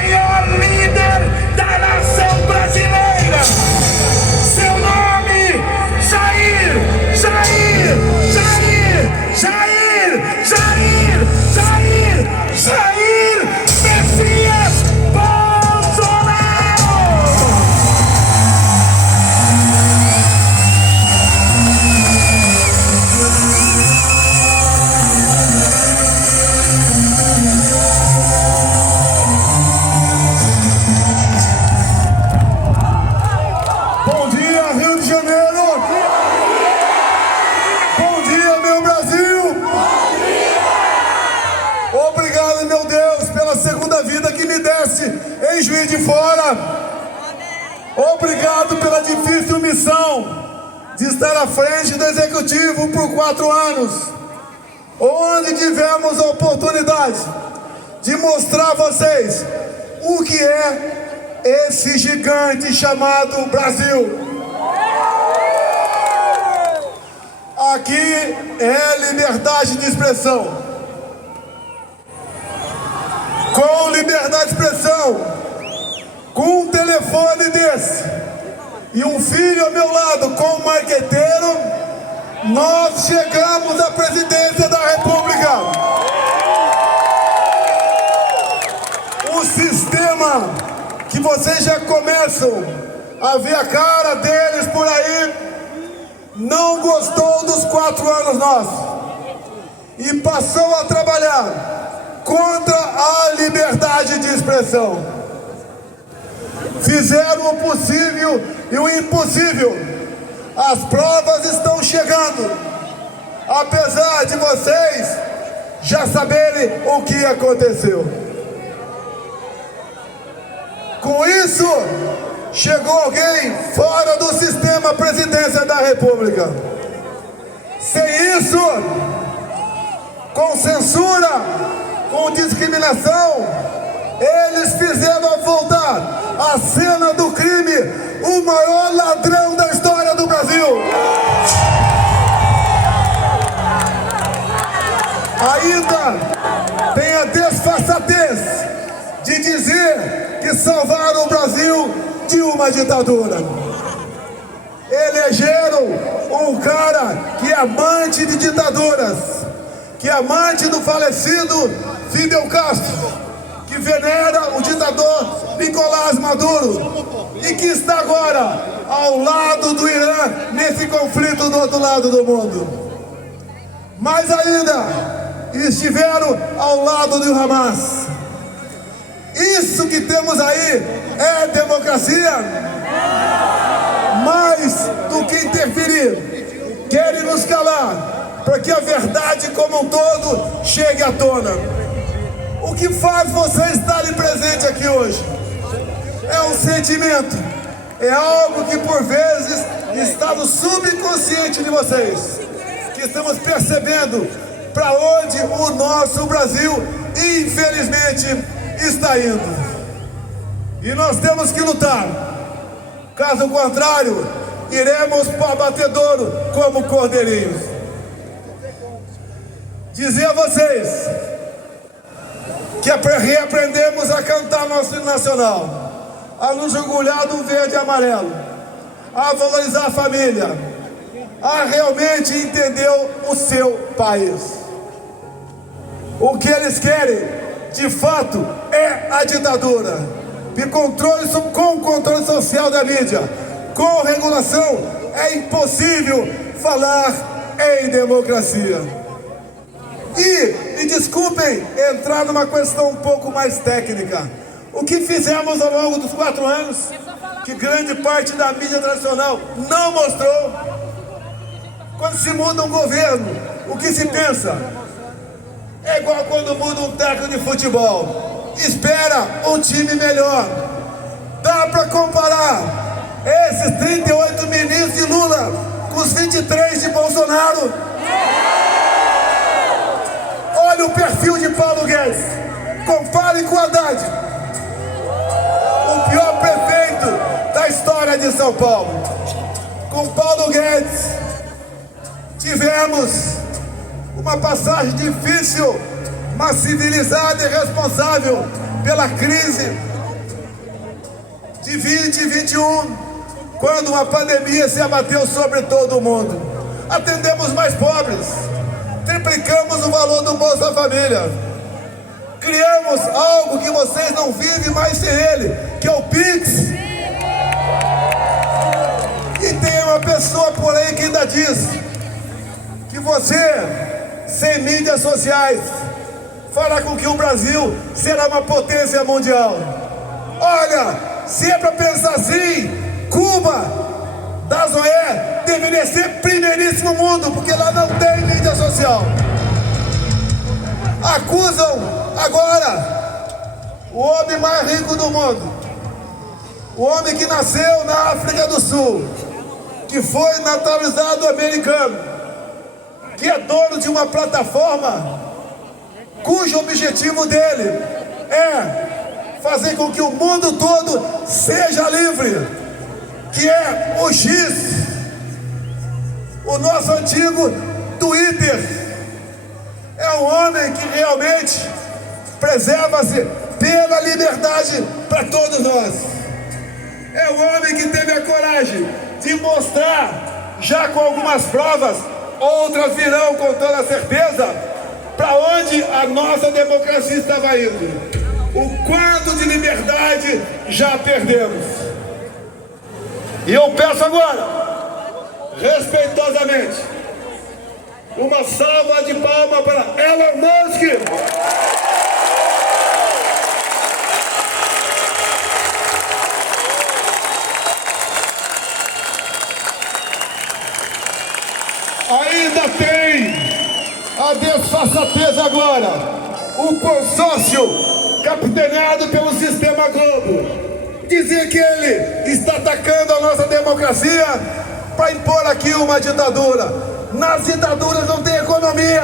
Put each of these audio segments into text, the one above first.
maior líder da nação brasileira. Seu nome, Jair, Jair, Jair, Jair, Jair, Jair, Jair Messias Bolsonaro. Bom dia, Rio de Janeiro! Bom dia, meu Brasil! Obrigado, meu Deus, pela segunda vida que me desse em Juiz de Fora. Obrigado pela difícil missão de estar à frente do Executivo por 4 anos, onde tivemos a oportunidade de mostrar a vocês o que é esse gigante chamado Brasil. Aqui é liberdade de expressão. Com liberdade de expressão, com um telefone desse e um filho ao meu lado com um marqueteiro, nós chegamos à presidência da República. O sistema que vocês já começam a ver a cara deles por aí, não gostou dos 4 anos nossos e passou a trabalhar contra a liberdade de expressão. Fizeram o possível e o impossível. As provas estão chegando, apesar de vocês já saberem o que aconteceu. Com isso, chegou alguém fora do sistema presidência da República. Sem isso, com censura, com discriminação, eles fizeram voltar à cena do crime o maior ladrão da história do Brasil. Ainda tem a desfaçatez de dizer que salvaram o Brasil de uma ditadura. Elegeram um cara que é amante de ditaduras, que é amante do falecido Fidel Castro, que venera o ditador Nicolás Maduro e que está agora ao lado do Irã nesse conflito do outro lado do mundo. Mais ainda, estiveram ao lado do Hamas. Isso que temos aí é democracia? Mais do que interferir, querem nos calar para que a verdade como um todo chegue à tona. O que faz vocês estarem presentes aqui hoje? É um sentimento, é algo que por vezes está no subconsciente de vocês, que estamos percebendo para onde o nosso Brasil, infelizmente, está indo. E nós temos que lutar. Caso contrário, iremos para abatedouro como cordeirinhos. Dizer a vocês que reaprendemos a cantar nosso hino nacional, a nos orgulhar do verde e amarelo, a valorizar a família, a realmente entender o seu país. O que eles querem, de fato, é a ditadura. E com controle social da mídia, com regulação, é impossível falar em democracia. E desculpem entrar numa questão um pouco mais técnica. O que fizemos ao longo dos 4 anos, que grande parte da mídia tradicional não mostrou. Quando se muda um governo, o que se pensa? É igual quando muda um técnico de futebol. Espera um time melhor. Dá para comparar esses 38 ministros de Lula com os 23 de Bolsonaro? Olha o perfil de Paulo Guedes. Compare com o Haddad, o pior prefeito da história de São Paulo. Com Paulo Guedes tivemos uma passagem difícil, mas civilizada e responsável pela crise de 2021, quando uma pandemia se abateu sobre todo o mundo. Atendemos mais pobres, triplicamos o valor do Bolsa Família, criamos algo que vocês não vivem mais sem ele, que é o Pix. E tem uma pessoa por aí que ainda diz que você, sem mídias sociais, fará com que o Brasil será uma potência mundial. Olha, se é para pensar assim, Cuba, das OE, deveria ser primeiríssimo mundo, porque lá não tem mídia social. Acusam agora o homem mais rico do mundo, o homem que nasceu na África do Sul, que foi naturalizado americano, que é dono de uma plataforma cujo objetivo dele é fazer com que o mundo todo seja livre, que é o X, o nosso antigo Twitter. É um homem que realmente preserva-se pela liberdade para todos nós. É um homem que teve a coragem de mostrar, já com algumas provas, outras virão com toda certeza, para onde a nossa democracia estava indo. O quanto de liberdade já perdemos. E eu peço agora, respeitosamente, uma salva de palmas para Elon Musk. Ainda tem a desfaçatez agora, o consórcio capitaneado pelo Sistema Globo, dizer que ele está atacando a nossa democracia para impor aqui uma ditadura. Nas ditaduras não tem economia.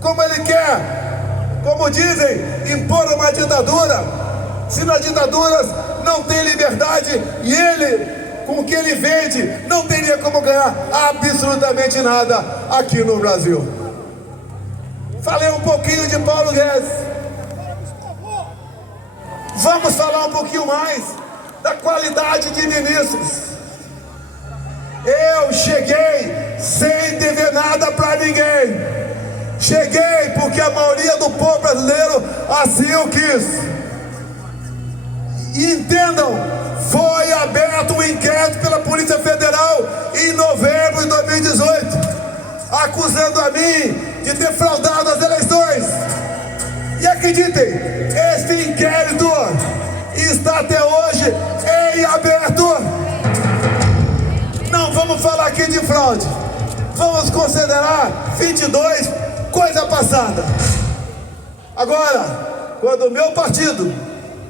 Como ele quer, como dizem, impor uma ditadura, se nas ditaduras não tem liberdade e ele, com o que ele vende, não teria como ganhar absolutamente nada aqui no Brasil. Falei um pouquinho de Paulo Guedes. Vamos falar um pouquinho mais da qualidade de ministros. Eu cheguei sem dever nada para ninguém. Cheguei porque a maioria do povo brasileiro assim o quis. E entendam, foi aberto um inquérito pela Polícia Federal em novembro de 2018, acusando a mim de ter fraudado as eleições. E acreditem, esse inquérito está até hoje em aberto. Não vamos falar aqui de fraude, vamos considerar 22 coisa passada. Agora, quando o meu partido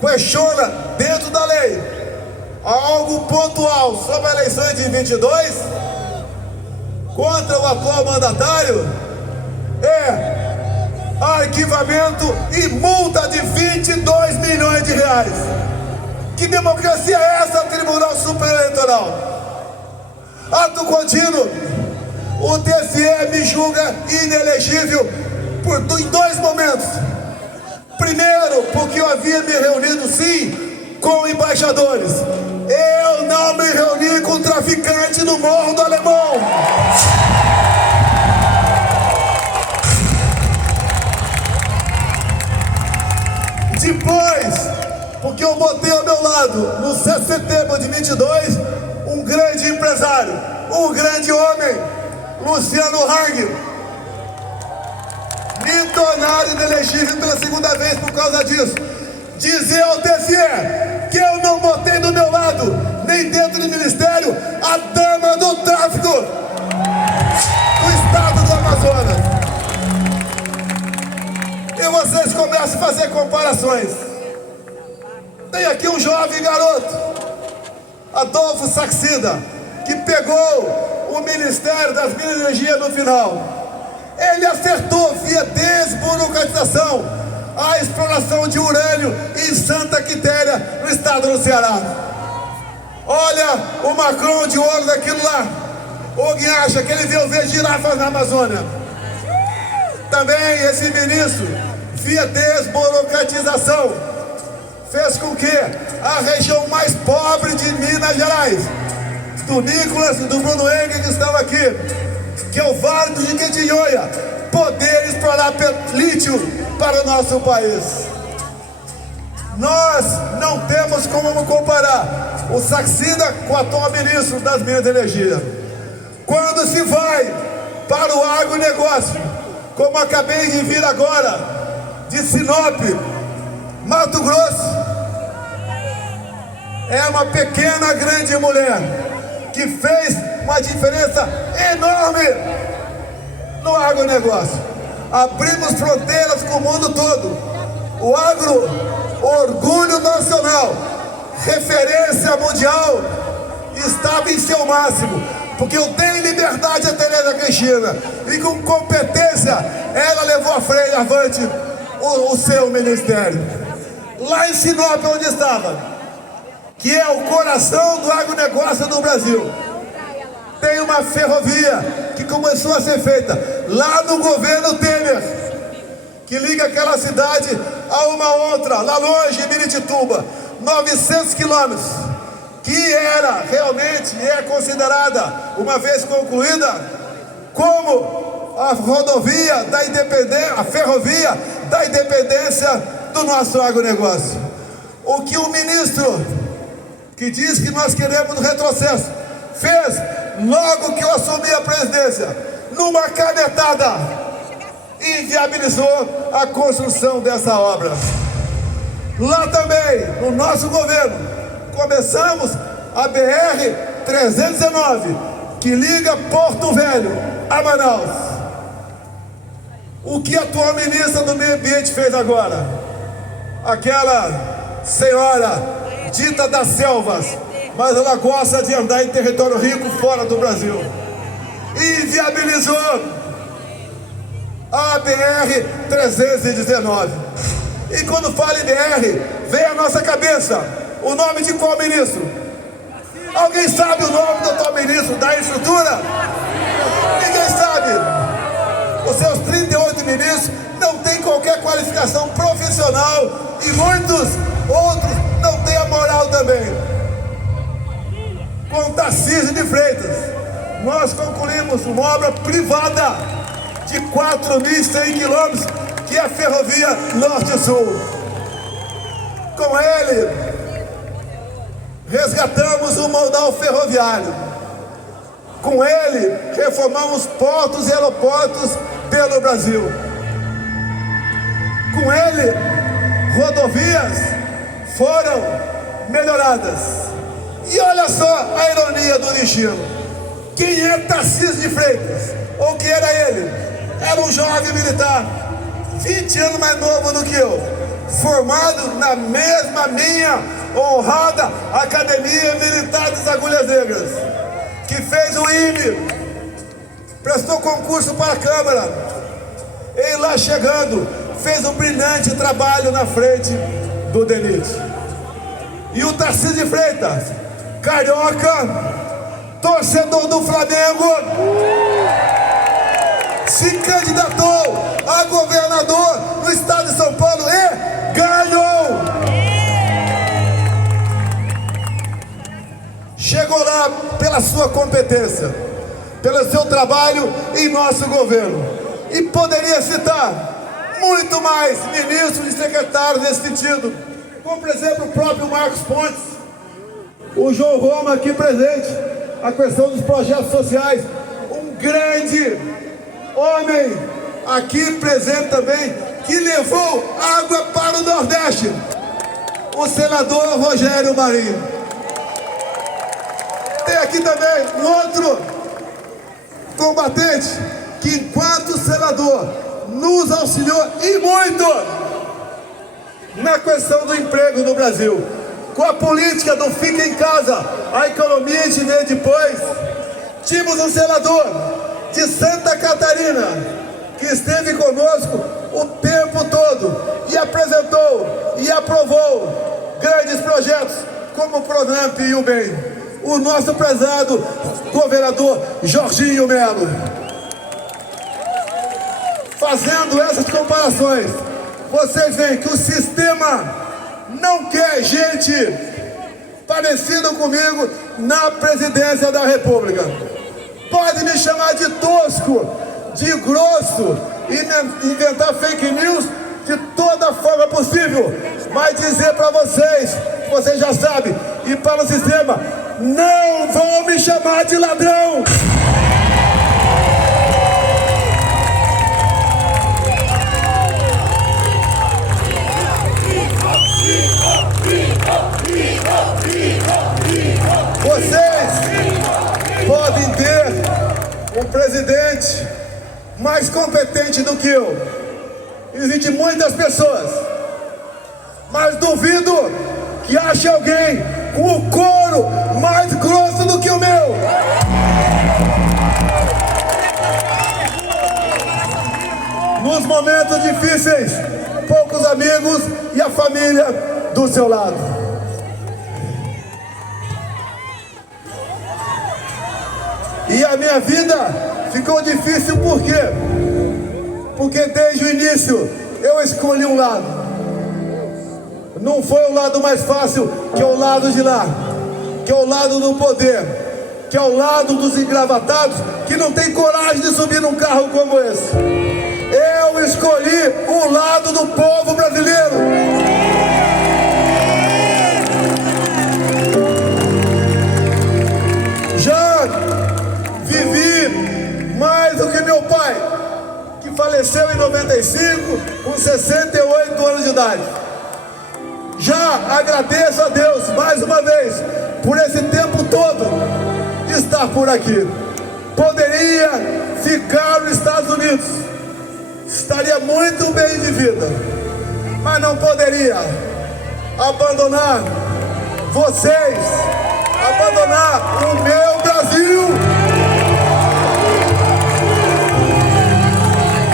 questiona dentro da lei algo pontual sobre a eleição de 22 contra o atual mandatário, é arquivamento e multa de 22 milhões de reais. Que democracia é essa, Tribunal Superior Eleitoral? Ato contínuo, o TSE me julga inelegível em dois momentos. Primeiro, porque eu havia me reunido sim com embaixadores. Eu não me reuni com traficante no Morro do Alemão. Depois, porque eu botei ao meu lado, no 7 de setembro de 22, um grande empresário, um grande homem, Luciano Hang, me tornaram inelegível pela segunda vez por causa disso. Dizer ao TSE que eu não botei do meu lado, nem dentro do ministério, a dama do tráfico do estado do Amazonas. E vocês começam a fazer comparações. Tem aqui um jovem garoto, Adolfo Saxida, que pegou o Ministério das Minas e Energia no final. Ele acertou via desburocratização a exploração de urânio em Santa Quitéria, no estado do Ceará. Olha o Macron de olho daquilo lá. Alguém acha que ele veio ver girafas na Amazônia? Também esse ministro via desburocratização, fez com que a região mais pobre de Minas Gerais, do Nicolas e do Bruno Henrique que estão aqui, que é o Vale do Jequitinhonha, poder explorar lítio para o nosso país. Nós não temos como comparar o Saxida com o atual ministro das Minas e Energia. Quando se vai para o agronegócio, como acabei de vir agora, de Sinop, Mato Grosso, é uma pequena, grande mulher que fez uma diferença enorme no agronegócio. Abrimos fronteiras com o mundo todo. O agro, orgulho nacional, referência mundial, estava em seu máximo, porque eu dei liberdade a Tereza Cristina e com competência ela levou à frente, avante o seu ministério. Lá em Sinop, onde estava, que é o coração do agronegócio do Brasil, tem uma ferrovia que começou a ser feita lá no governo Temer, que liga aquela cidade a uma outra, lá longe, em Miritituba, 900 quilômetros, que era realmente, é considerada, uma vez concluída, como a rodovia da independência, a ferrovia da independência do nosso agronegócio. O que o ministro, que diz que nós queremos retrocesso, fez logo que eu assumi a presidência, numa canetada, inviabilizou a construção dessa obra. Lá também, no nosso governo, começamos a BR-319, que liga Porto Velho a Manaus. O que a atual ministra do Meio Ambiente fez agora? Aquela senhora dita das selvas, mas ela gosta de andar em território rico fora do Brasil. Inviabilizou a BR-319. E quando fala em BR, vem à nossa cabeça o nome de qual ministro? Alguém sabe o nome do atual ministro da infraestrutura? Ninguém sabe. Os seus 38 ministros não têm qualquer qualificação profissional e muitos outros não têm a moral também. Com Tarcísio de Freitas, nós concluímos uma obra privada de 4.100 quilômetros, que é a ferrovia Norte-Sul. Com ele, resgatamos o modal ferroviário. Com ele, reformamos portos e aeroportos pelo Brasil. Com ele, rodovias foram melhoradas. E olha só a ironia do destino. Quem é Tarcísio de Freitas? Ou quem era ele? Era um jovem militar, 20 anos mais novo do que eu, formado na mesma minha honrada Academia Militar das Agulhas Negras, que fez o IME, prestou concurso para a Câmara, e lá chegando, fez um brilhante trabalho na frente do DENIT. E o Tarcísio de Freitas, carioca, torcedor do Flamengo, se candidatou a governador no estado de São Paulo e ganhou. Chegou lá pela sua competência, pelo seu trabalho em nosso governo. E poderia citar muito mais ministros e secretários nesse sentido, como por exemplo o próprio Marcos Pontes, o João Roma aqui presente, a questão dos projetos sociais, um grande homem aqui presente também, que levou água para o Nordeste, o senador Rogério Marinho. Tem aqui também um outro combatente que, enquanto senador, nos auxiliou e muito na questão do emprego no Brasil. Com a política do fica em casa, a economia a gente vê depois. Tínhamos um senador de Santa Catarina que esteve conosco o tempo todo e apresentou e aprovou grandes projetos como o Pronamp e o BEM. O nosso prezado governador Jorginho Melo. Fazendo essas comparações, vocês veem que o sistema não quer gente parecida comigo na presidência da República. Pode me chamar de tosco, de grosso, inventar fake news de toda forma possível, mas dizer para vocês, vocês já sabem, e para o sistema, não vão me chamar de ladrão. Vocês podem ter um presidente mais competente do que eu. Existem muitas pessoas, mas duvido que ache alguém com o couro mais grosso do que o meu. Nos momentos difíceis, poucos amigos e a família do seu lado. E a minha vida ficou difícil por quê? Porque desde o início eu escolhi um lado. Não foi o lado mais fácil, que é o lado de lá, que é o lado do poder, que é o lado dos engravatados, que não tem coragem de subir num carro como esse. Eu escolhi o lado do povo brasileiro. Já vivi mais do que meu pai, que faleceu em 95, com 68 anos de idade. Já agradeço a Deus, mais uma vez, por esse tempo todo, estar por aqui. Poderia ficar nos Estados Unidos, estaria muito bem de vida, mas não poderia abandonar vocês, abandonar o meu Brasil.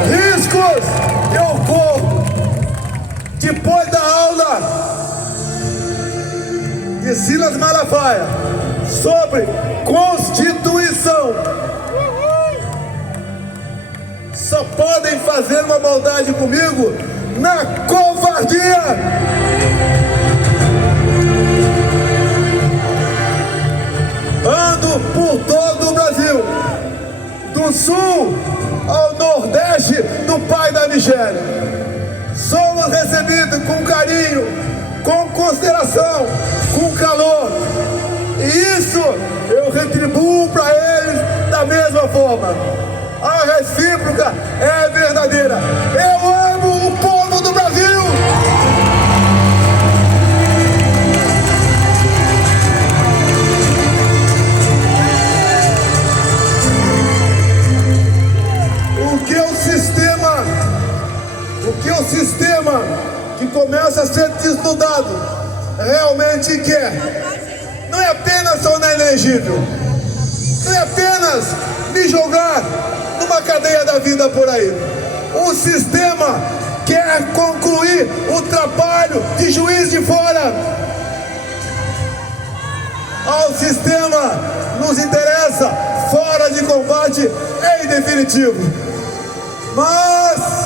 Riscos eu corro. Depois da aula de Silas Malafaia sobre Constituição, só podem fazer uma maldade comigo na covardia. Ando por todo o Brasil, do sul ao nordeste do pai da Michele. Somos recebidos com carinho, com consideração, com calor. E isso eu retribuo para eles da mesma forma. A recíproca é verdadeira. Eu amo o povo do Brasil. O sistema que começa a ser desnudado realmente quer. Não é apenas tornar inelegível, não é apenas me jogar numa cadeia da vida por aí. O sistema quer concluir o trabalho de Juiz de Fora. Ao sistema nos interessa fora de combate em definitivo. Mas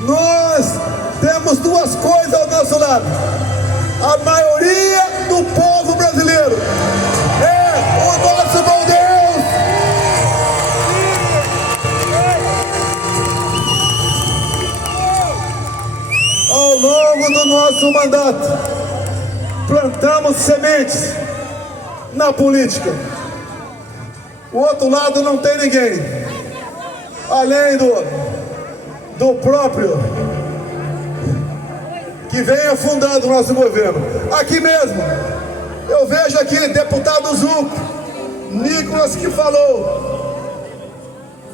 nós temos duas coisas ao nosso lado. A maioria do povo brasileiro é o nosso bom Deus. Ao longo do nosso mandato, plantamos sementes na política. O outro lado não tem ninguém, além do próprio que vem afundando o nosso governo. Aqui mesmo, eu vejo aqui deputado Zuco, Nicolas, que falou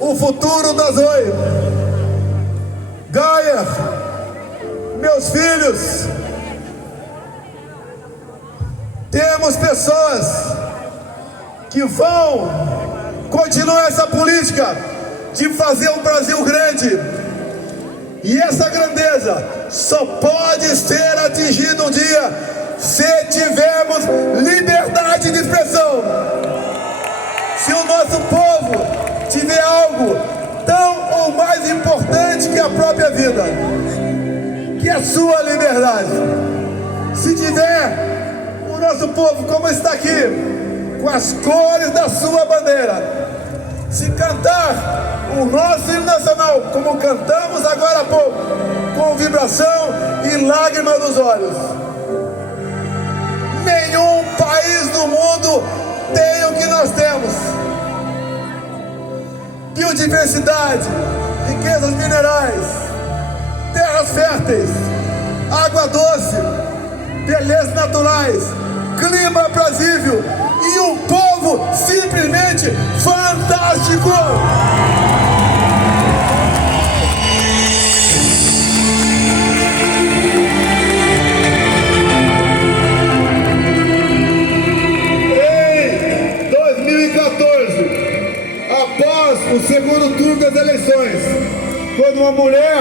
o futuro da Zoe, Gaia, meus filhos. Temos pessoas que vão continuar essa política de fazer um Brasil grande. E essa grandeza só pode ser atingida um dia se tivermos liberdade de expressão. Se o nosso povo tiver algo tão ou algo mais importante que a própria vida, que a sua liberdade. Se tiver o nosso povo como está aqui, com as cores da sua bandeira, se cantar o nosso hino nacional, como cantamos agora há pouco, com vibração e lágrimas nos olhos, nenhum país do mundo tem o que nós temos: biodiversidade, riquezas minerais, terras férteis, água doce, belezas naturais, clima aprazível e um povo simplesmente fantástico. Em 2014, após o segundo turno das eleições, quando uma mulher,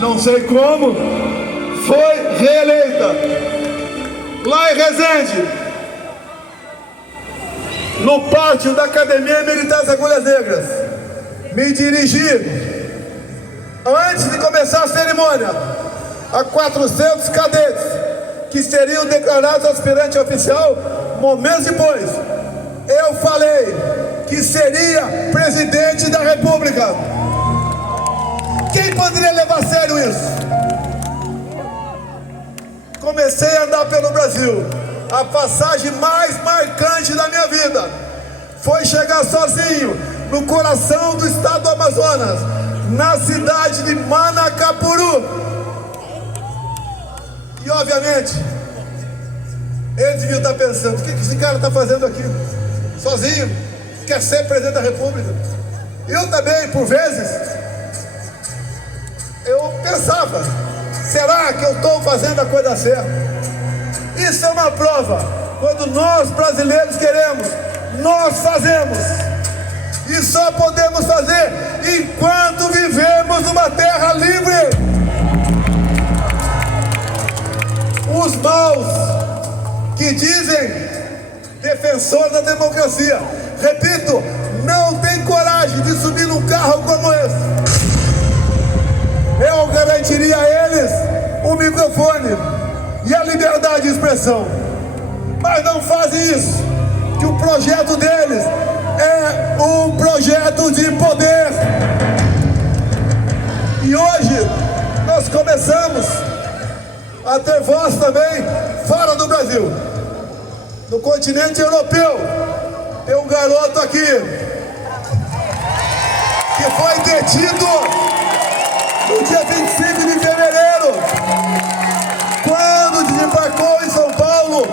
não sei como, foi reeleita lá em Resende, no pátio da Academia Militar das Agulhas Negras, me dirigi, antes de começar a cerimônia, a 400 cadetes que seriam declarados aspirante oficial. Momentos depois, eu falei que seria presidente da República. Quem poderia levar a sério isso? Comecei a andar pelo Brasil. A passagem mais marcante da minha vida foi chegar sozinho no coração do estado do Amazonas, na cidade de Manacapuru. E obviamente, eles deviam estar pensando: o que esse cara está fazendo aqui? Sozinho? Quer ser presidente da República? Eu também, por vezes, eu pensava: será que eu estou fazendo a coisa certa? Isso é uma prova. Quando nós brasileiros queremos, nós fazemos. E só podemos fazer enquanto vivemos numa terra livre. Os maus que dizem defensores da democracia, repito, não tem coragem de subir num carro como esse. Eu garantiria a eles o microfone e a liberdade de expressão, mas não fazem isso, que o projeto deles é um projeto de poder. E hoje nós começamos a ter voz também fora do Brasil. No continente europeu, tem um garoto aqui que foi detido no dia 25 de fevereiro, quando desembarcou em São Paulo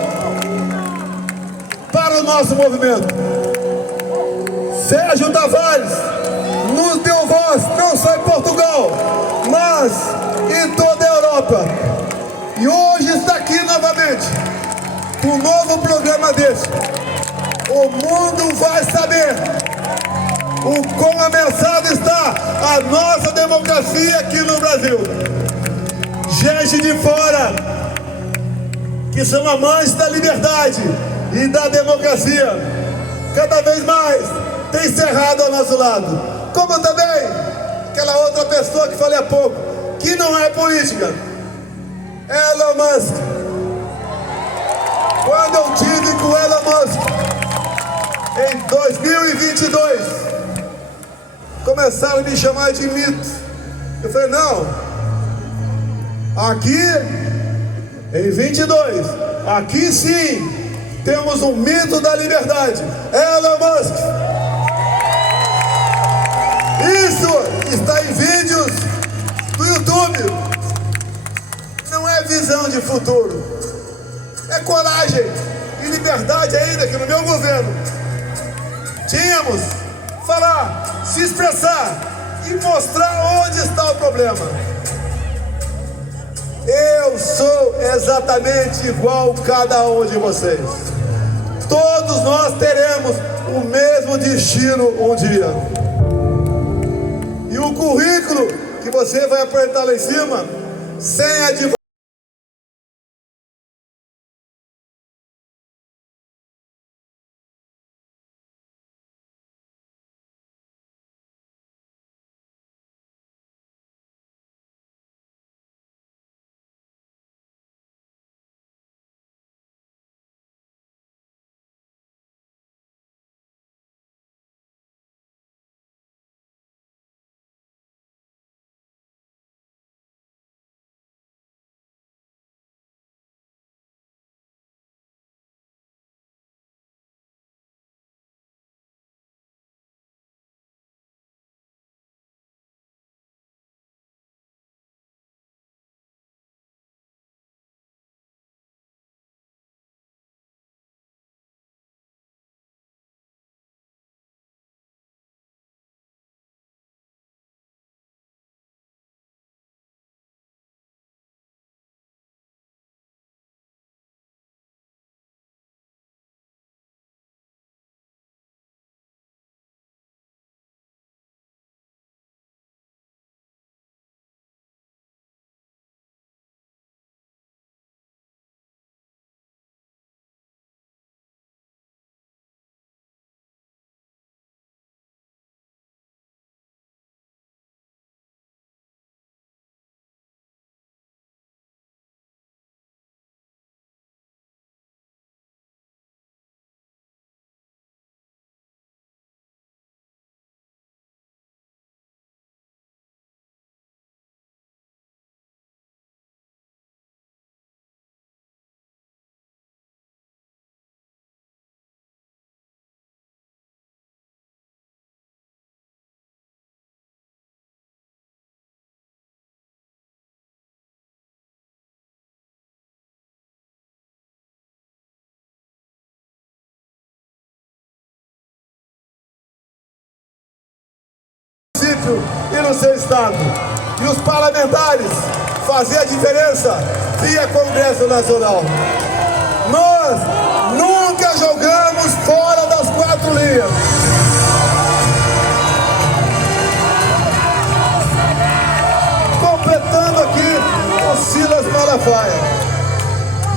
para o nosso movimento. Sérgio Tavares nos deu voz, não só em Portugal, mas em toda a Europa. E hoje está aqui novamente, com um novo programa desse. O mundo vai saber o quão ameaçada está a nossa democracia aqui no Brasil. Gente de fora, que são amantes da liberdade e da democracia, cada vez mais tem cerrado ao nosso lado. Como também aquela outra pessoa que falei há pouco, que não é política, Elon Musk. Quando eu tive com Elon Musk em 2022, começaram a me chamar de mito. Eu falei: não, aqui em 22, aqui sim temos um mito da liberdade, Elon Musk. Isso está em vídeos do YouTube. Não é visão de futuro, é coragem e liberdade ainda que no meu governo tínhamos falar, se expressar e mostrar onde está o problema. Eu sou exatamente igual a cada um de vocês. Todos nós teremos o mesmo destino um dia. E o currículo que você vai apresentar lá em cima, sem advogado, município e no seu estado. E os parlamentares fazer a diferença via Congresso Nacional. Nós nunca jogamos fora das 4 linhas. Completando aqui o Silas Malafaia.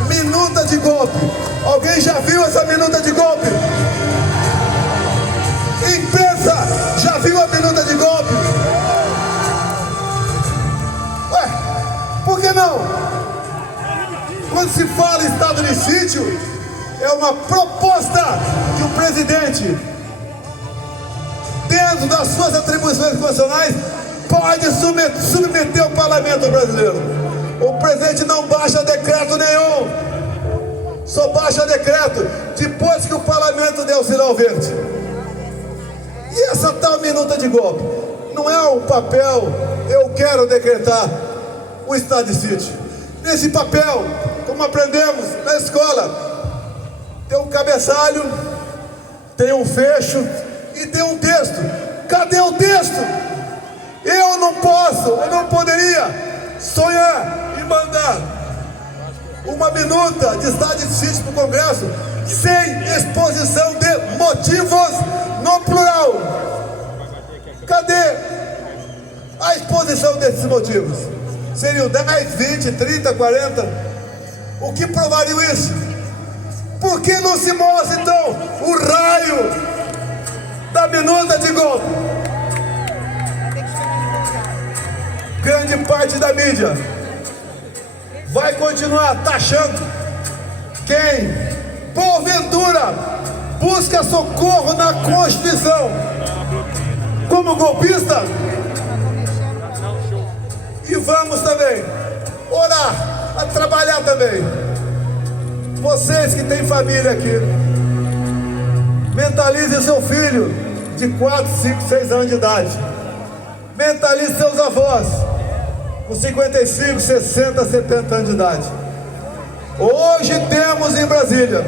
Minuta de golpe. Alguém já viu essa minuta de golpe? Imprensa, já viu a minuta de golpe? Ué, por que não? Quando se fala em estado de sítio, é uma proposta que o presidente, dentro das suas atribuições constitucionais, pode submeter ao parlamento brasileiro. O presidente não baixa decreto nenhum, só baixa decreto depois que o parlamento deu o sinal verde. E essa tal minuta de golpe não é um papel, eu quero decretar o estado de sítio. Nesse papel, como aprendemos na escola, tem um cabeçalho, tem um fecho e tem um texto. Cadê o texto? Eu não posso, eu não poderia sonhar e mandar uma minuta de estado de sítio para o Congresso sem exposição de motivos no plural. Cadê a exposição desses motivos? Seriam 10, 20, 30, 40? O que provaria isso? Por que não se mostra então o raio da minuta de golpe? Grande parte da mídia vai continuar taxando quem, porventura, busca socorro na Constituição como golpista. E vamos também orar, a trabalhar também. Vocês que têm família aqui, mentalize seu filho de 4, 5, 6 anos de idade. Mentalize seus avós com 55, 60, 70 anos de idade. Hoje temos em Brasília,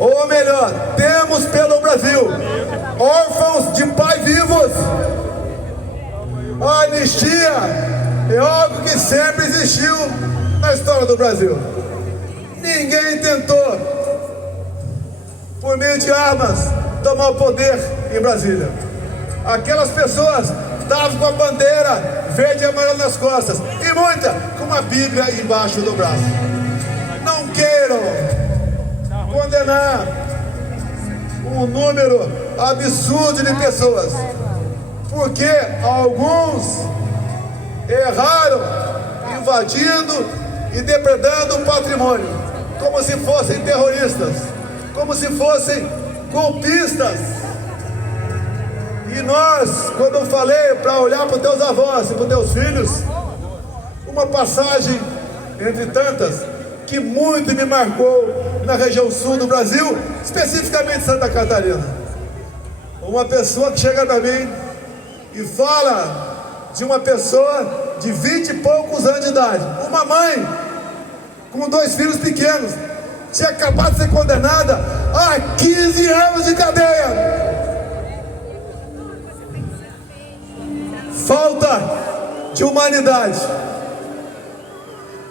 ou melhor, temos pelo Brasil, órfãos de pais vivos. A anistia é algo que sempre existiu na história do Brasil. Ninguém tentou, por meio de armas, tomar o poder em Brasília. Aquelas pessoas estavam com a bandeira verde e amarela nas costas, e muita com uma Bíblia embaixo do braço. Não queiram condenar um número absurdo de pessoas, porque alguns erraram invadindo e depredando o patrimônio, como se fossem terroristas, como se fossem golpistas. E nós, quando eu falei para olhar para os teus avós e para os teus filhos, uma passagem entre tantas que muito me marcou na região sul do Brasil, especificamente Santa Catarina. Uma pessoa que chega para mim e fala de uma pessoa de 20 e poucos anos de idade, uma mãe com 2 filhos pequenos, tinha acabado de ser condenada a 15 anos de cadeia. Falta de humanidade,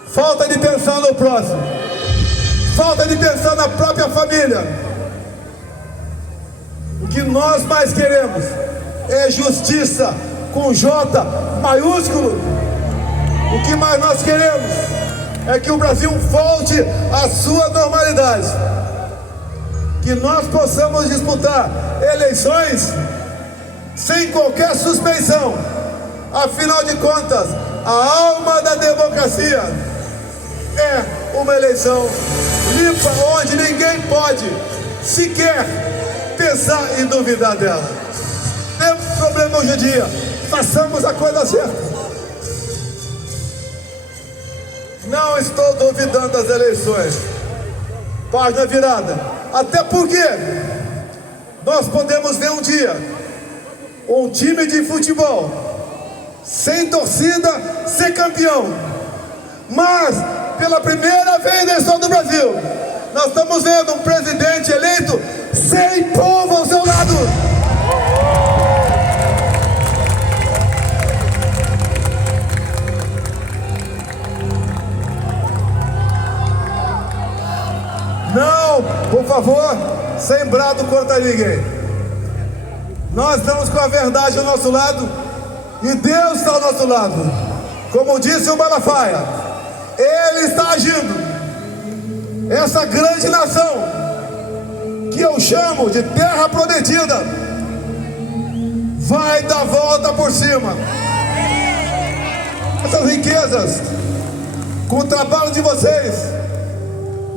falta de pensar no próximo, falta de pensar na própria família. O que nós mais queremos é justiça com J maiúsculo. O que mais nós queremos é que o Brasil volte à sua normalidade, que nós possamos disputar eleições sem qualquer suspeição. Afinal de contas, a alma da democracia é uma eleição limpa, onde ninguém pode sequer pensar em duvidar dela. Temos problema hoje em dia, façamos a coisa certa. Não estou duvidando das eleições. Página virada. Até porque nós podemos ver um dia um time de futebol sem torcida ser campeão, mas pela primeira vez na história do Brasil nós estamos vendo um presidente eleito sem povo ao seu lado. Por favor, sem brado contra ninguém. Nós estamos com a verdade ao nosso lado e Deus está ao nosso lado. Como disse o Malafaia, Ele está agindo. Essa grande nação, que eu chamo de terra prometida, vai dar volta por cima. Essas riquezas, com o trabalho de vocês,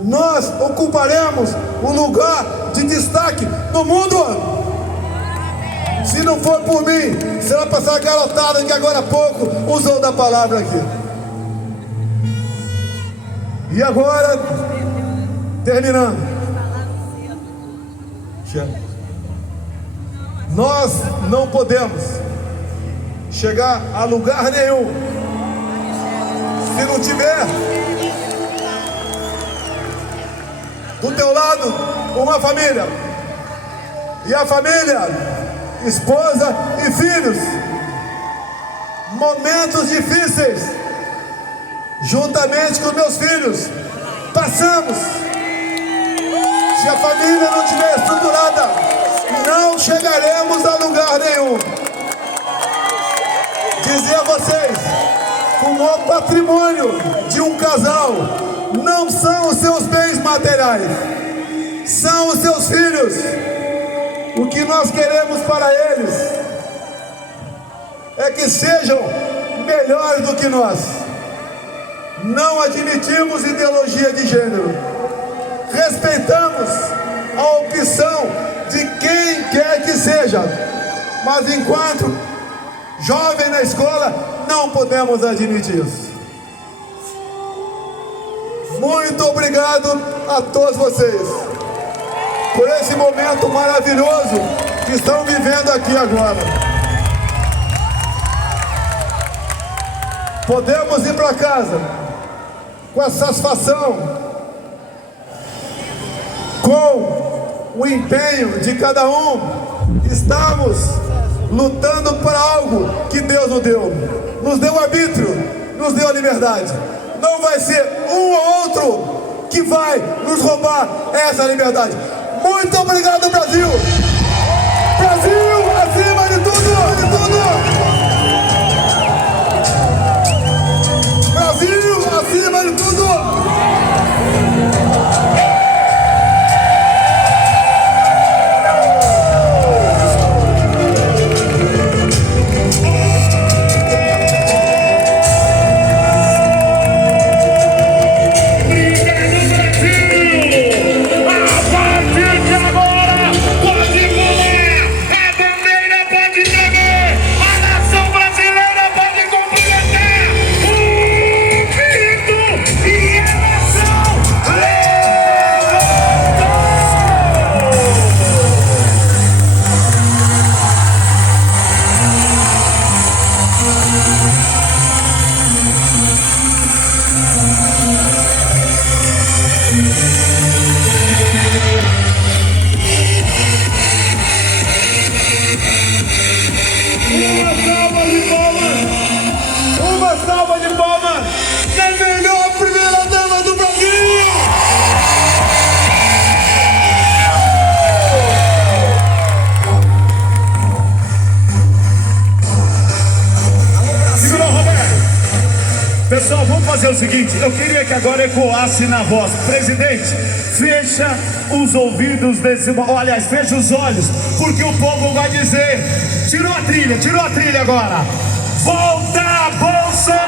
nós ocuparemos um lugar de destaque no mundo. Se não for por mim, será para essa garotada que agora há pouco usou da palavra aqui. E agora, terminando, nós não podemos chegar a lugar nenhum se não tiver do teu lado uma família. E a família, esposa e filhos. Momentos difíceis, juntamente com meus filhos, passamos. Se a família não estiver estruturada, não chegaremos a lugar nenhum. Dizer a vocês, o maior patrimônio de um casal não são os seus bens materiais, são os seus filhos. O que nós queremos para eles é que sejam melhores do que nós. Não admitimos ideologia de gênero. Respeitamos a opção de quem quer que seja. Mas enquanto jovem na escola, não podemos admitir isso. Muito obrigado a todos vocês por esse momento maravilhoso que estão vivendo aqui agora. Podemos ir para casa com a satisfação, com o empenho de cada um. Estamos lutando por algo que Deus nos deu arbítrio, nos deu a liberdade. Não vai ser um ou outro que vai nos roubar essa liberdade. Muito obrigado, Brasil! Brasil acima de tudo! De tudo! Brasil acima de tudo! Uma salva de palmas da melhor primeira dama do Brasil! Segurou, Roberto. Pessoal, vamos fazer o seguinte. Eu queria que agora ecoasse na voz. Presidente, fecha os ouvidos desse... Aliás, fecha os olhos, porque o povo vai dizer... Tirou a trilha agora. Volta Bolsonaro!